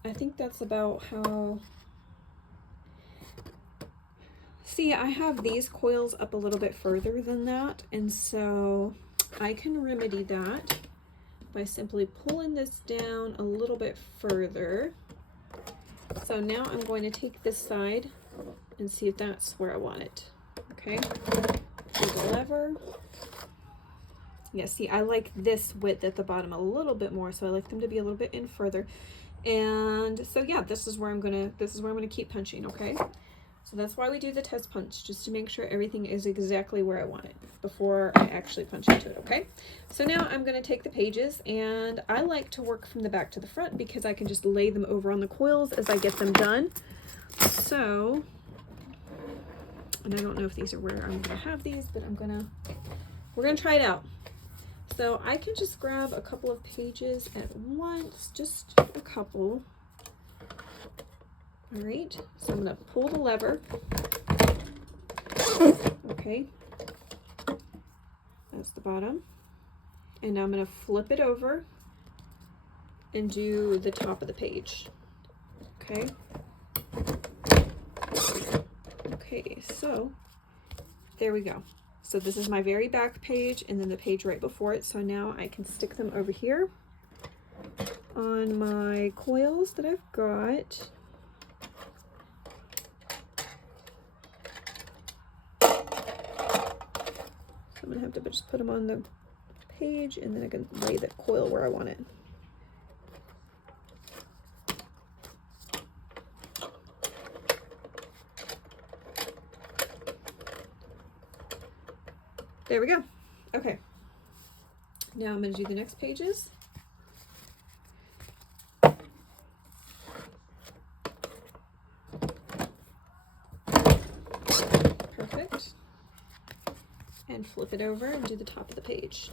I think that's about how, see, I have these coils up a little bit further than that, and so I can remedy that by simply pulling this down a little bit further. So now I'm going to take this side and see if that's where I want it. Okay. The lever. Yeah, see, I like this width at the bottom a little bit more, so I like them to be a little bit in further. And so yeah, this is where I'm gonna keep punching. Okay, so that's why we do the test punch, just to make sure everything is exactly where I want it before I actually punch into it. Okay, so now I'm gonna take the pages, and I like to work from the back to the front because I can just lay them over on the coils as I get them done. So, and I don't know if these are where I'm gonna have these, but we're gonna try it out. So I can just grab a couple of pages at once, just a couple. All right, so I'm gonna pull the lever. Okay, that's the bottom. And now I'm gonna flip it over and do the top of the page. Okay. Okay, so there we go. So this is my very back page and then the page right before it. So now I can stick them over here on my coils that I've got. So I'm gonna have to just put them on the page, and then I can lay the coil where I want it. There we go. Okay. Now I'm going to do the next pages. Perfect. And flip it over and do the top of the page.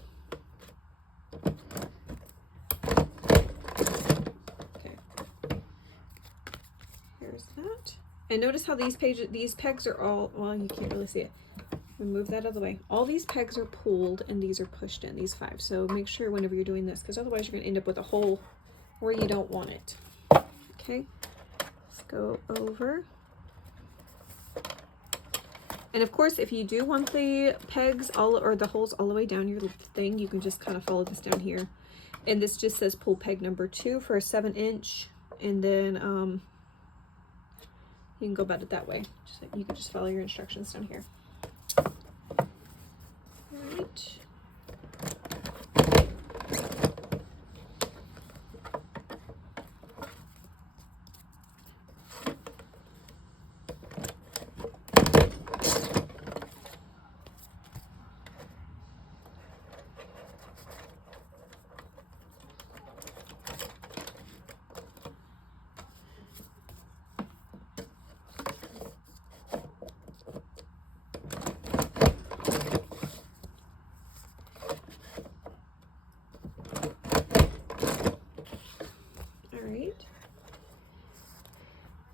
Okay. Here's that. And notice how these pegs are all, well, you can't really see it. Move that out of the way. All these pegs are pulled and these are pushed in, these 5. So make sure whenever you're doing this, because otherwise you're going to end up with a hole where you don't want it. Okay, go over. And of course, if you do want the pegs or the holes all the way down your thing, you can just kind of follow this down here. And this just says pull peg number 2 for a 7-inch. And then you can go about it that way. You can just follow your instructions down here. All right.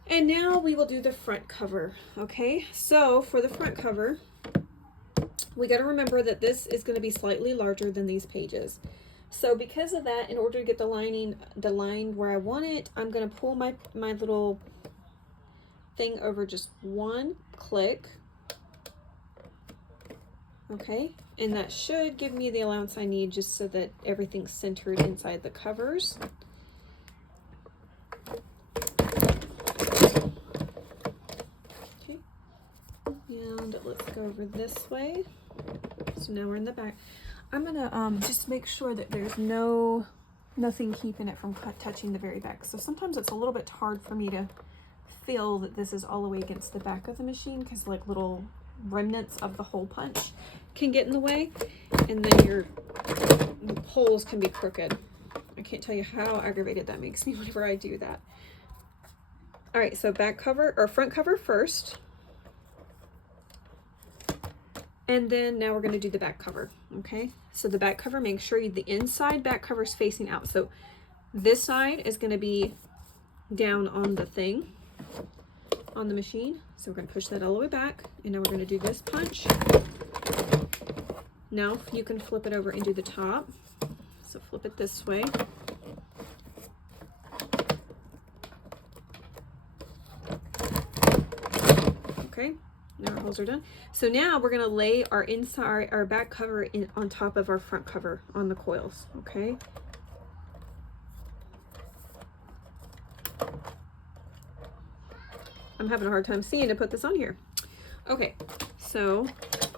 And now we will do the front cover. Okay, so for the front cover, we got to remember that this is going to be slightly larger than these pages. So because of that, in order to get the line where I want it, I'm going to pull my little thing over just one click. Okay, and that should give me the allowance I need just so that everything's centered inside the covers. And let's go over this way. So now we're in the back. I'm gonna just make sure that there's nothing keeping it from touching the very back. So sometimes it's a little bit hard for me to feel that this is all the way against the back of the machine because like little remnants of the hole punch can get in the way, and then your holes can be crooked. I can't tell you how aggravated that makes me whenever I do that. All right, so back cover or front cover first. And then now we're going to do the back cover. Okay, so the back cover, make sure the inside back cover is facing out. So this side is going to be down on the thing, on the machine. So we're going to push that all the way back. And now we're going to do this punch. Now you can flip it over and do the top. So flip it this way. Okay. Now our holes are done. So now we're going to lay our inside, our back cover on top of our front cover on the coils. Okay. I'm having a hard time seeing to put this on here. Okay. So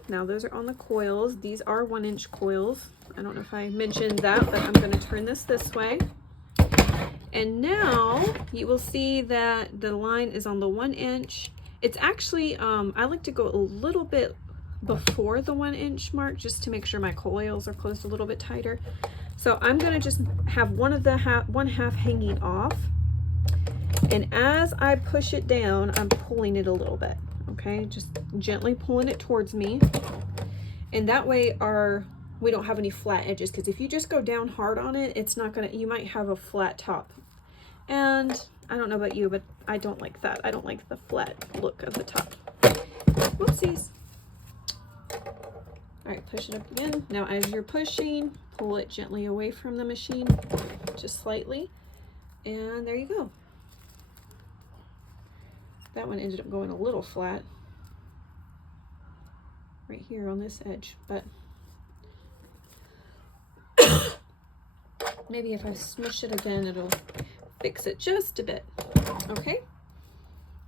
now those are on the coils. These are 1-inch coils. I don't know if I mentioned that, but I'm going to turn this way. And now you will see that the line is on the 1-inch. It's actually, I like to go a little bit before the 1-inch mark just to make sure my coils are closed a little bit tighter. So I'm going to just have one half hanging off. And as I push it down, I'm pulling it a little bit. Okay, just gently pulling it towards me. And that way we don't have any flat edges, because if you just go down hard on it, it's not gonna, you might have a flat top. And I don't know about you, but I don't like that. I don't like the flat look of the top. Whoopsies. All right, push it up again. Now as you're pushing, pull it gently away from the machine, just slightly. And there you go. That one ended up going a little flat right here on this edge, but maybe if I smush it again, it'll fix it just a bit. Okay.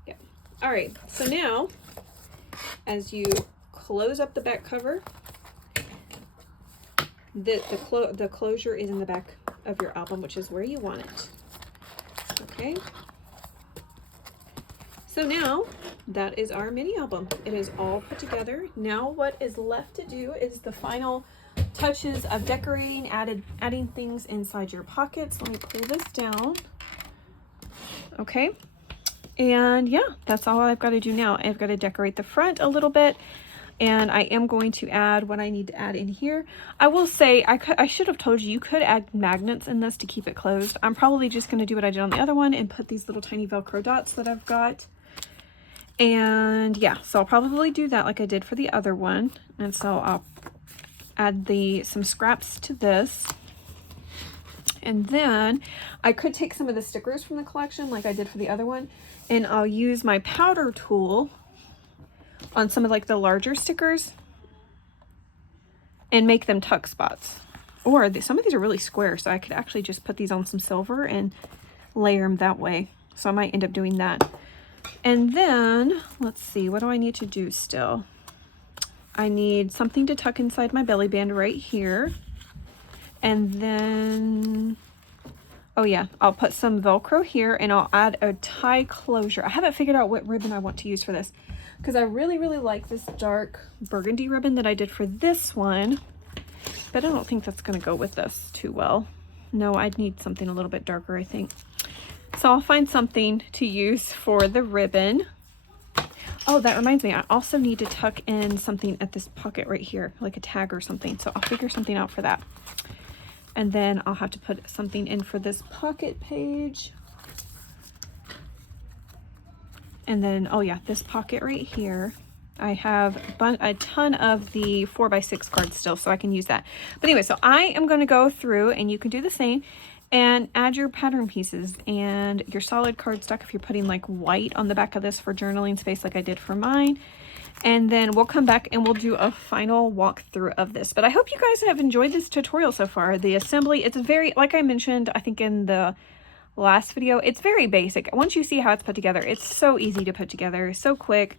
Yeah. All right. So now, as you close up the back cover, the closure is in the back of your album, which is where you want it. Okay. So now that is our mini album. It is all put together. Now what is left to do is the final touches of decorating, adding things inside your pockets. Let me pull this down. Okay. And yeah, that's all I've got to do now. I've got to decorate the front a little bit, and I am going to add what I need to add in here. I will say, I should have told you, you could add magnets in this to keep it closed. I'm probably just going to do what I did on the other one and put these little tiny Velcro dots that I've got. And yeah, so I'll probably do that like I did for the other one. And so I'll add some scraps to this. And then I could take some of the stickers from the collection like I did for the other one, and I'll use my powder tool on some of like the larger stickers and make them tuck spots. Or some of these are really square, so I could actually just put these on some silver and layer them that way. So I might end up doing that. And then, let's see, what do I need to do still? I need something to tuck inside my belly band right here. And then, oh yeah, I'll put some Velcro here and I'll add a tie closure. I haven't figured out what ribbon I want to use for this because I really, really like this dark burgundy ribbon that I did for this one, but I don't think that's going to go with this too well. No, I'd need something a little bit darker, I think. So I'll find something to use for the ribbon. Oh, that reminds me, I also need to tuck in something at this pocket right here, like a tag or something. So I'll figure something out for that. And then I'll have to put something in for this pocket page. And then, oh yeah, this pocket right here. I have a ton of the 4x6 cards still, so I can use that. But anyway, so I am going to go through, and you can do the same, and add your pattern pieces and your solid cardstock if you're putting like white on the back of this for journaling space like I did for mine. And then we'll come back and we'll do a final walkthrough of this. But I hope you guys have enjoyed this tutorial so far. The assembly, it's very, like I mentioned, I think in the last video, it's very basic. Once you see how it's put together, it's so easy to put together, so quick,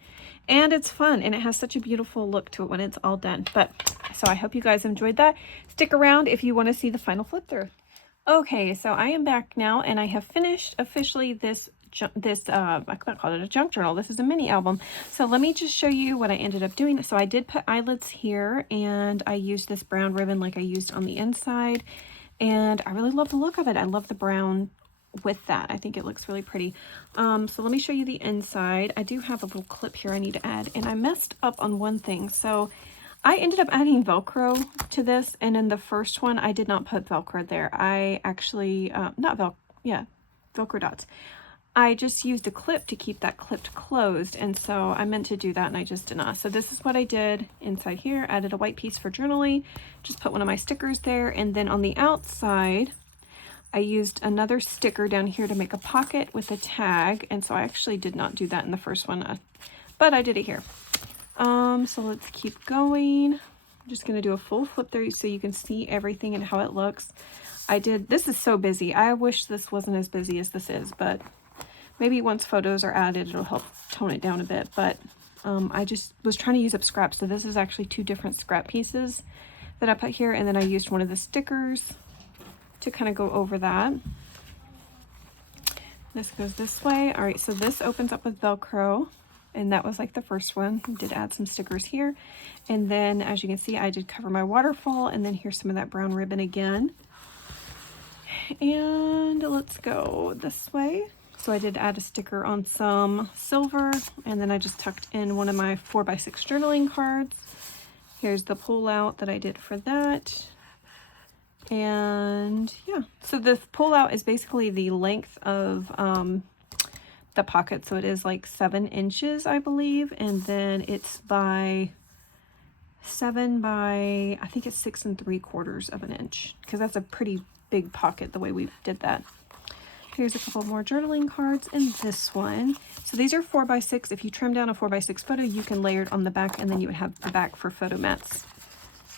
and it's fun, and it has such a beautiful look to it when it's all done. But so I hope you guys enjoyed that. Stick around if you want to see the final flip through. Okay, so I am back now, and I have finished officially this I can't call it a junk journal. This is a mini album. So let me just show you what I ended up doing. So I did put eyelets here, and I used this brown ribbon like I used on the inside, and I really love the look of it. I love the brown with that. I think it looks really pretty. So let me show you the inside. I do have a little clip here I need to add, and I messed up on one thing. So I ended up adding Velcro to this, and in the first one I did not put Velcro there. I actually Velcro dots. I just used a clip to keep that clipped closed, and so I meant to do that and I just did not. So this is what I did inside here. Added a white piece for journaling, just put one of my stickers there, and then on the outside I used another sticker down here to make a pocket with a tag, and so I actually did not do that in the first one, but I did it here. So let's keep going. I'm just going to do a full flip through so you can see everything and how it looks. This is so busy. I wish this wasn't as busy as this is, but maybe once photos are added, it'll help tone it down a bit. But I just was trying to use up scraps. So this is actually 2 different scrap pieces that I put here. And then I used one of the stickers to kind of go over that. This goes this way. All right, so this opens up with Velcro. And that was like the first one. I did add some stickers here. And then as you can see, I did cover my waterfall. And then here's some of that brown ribbon again. And let's go this way. So I did add a sticker on some silver, and then I just tucked in one of my 4x6 journaling cards. Here's the pull out that I did for that. And yeah, so the pull out is basically the length of the pocket. So it is like 7 inches, I believe. And then it's by 7 by, I think it's 6 3/4 of an inch, because that's a pretty big pocket the way we did that. Here's a couple more journaling cards in this one. So these are 4x6. If you trim down a 4x6 photo, you can layer it on the back, and then you would have the back for photo mats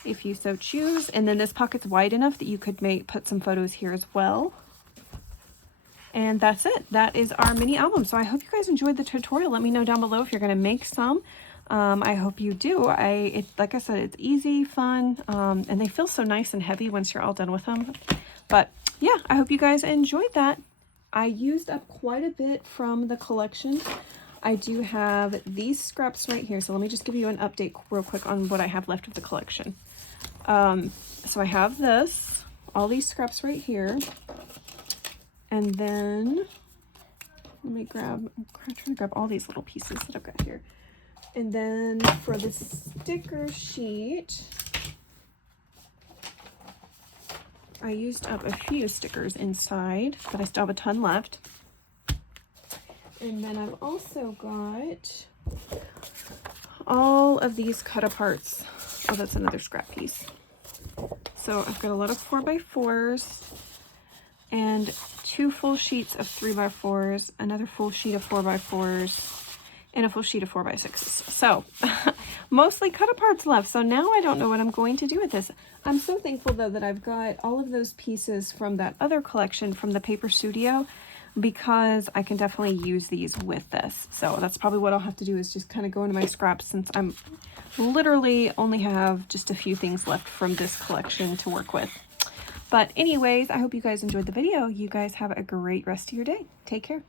if you so choose. And then this pocket's wide enough that you could put some photos here as well. And that's it. That is our mini album. So I hope you guys enjoyed the tutorial. Let me know down below if you're going to make some. I hope you do. Like I said, it's easy, fun, and they feel so nice and heavy once you're all done with them. But yeah, I hope you guys enjoyed that. I used up quite a bit from the collection. I do have these scraps right here. So let me just give you an update real quick on what I have left of the collection. So I have all these scraps right here. And then I'm trying to grab all these little pieces that I've got here. And then for the sticker sheet, I used up a few stickers inside, but I still have a ton left. And then I've also got all of these cut aparts. Oh, that's another scrap piece. So I've got a lot of 4x4s. and 2 full sheets of 3x4s, another full sheet of 4x4s, and a full sheet of 4x6s. So mostly cut aparts left. So now I don't know what I'm going to do with this. I'm so thankful though that I've got all of those pieces from that other collection from the Paper Studio, because I can definitely use these with this. So that's probably what I'll have to do, is just kind of go into my scraps, since I'm literally only have just a few things left from this collection to work with. But anyways, I hope you guys enjoyed the video. You guys have a great rest of your day. Take care.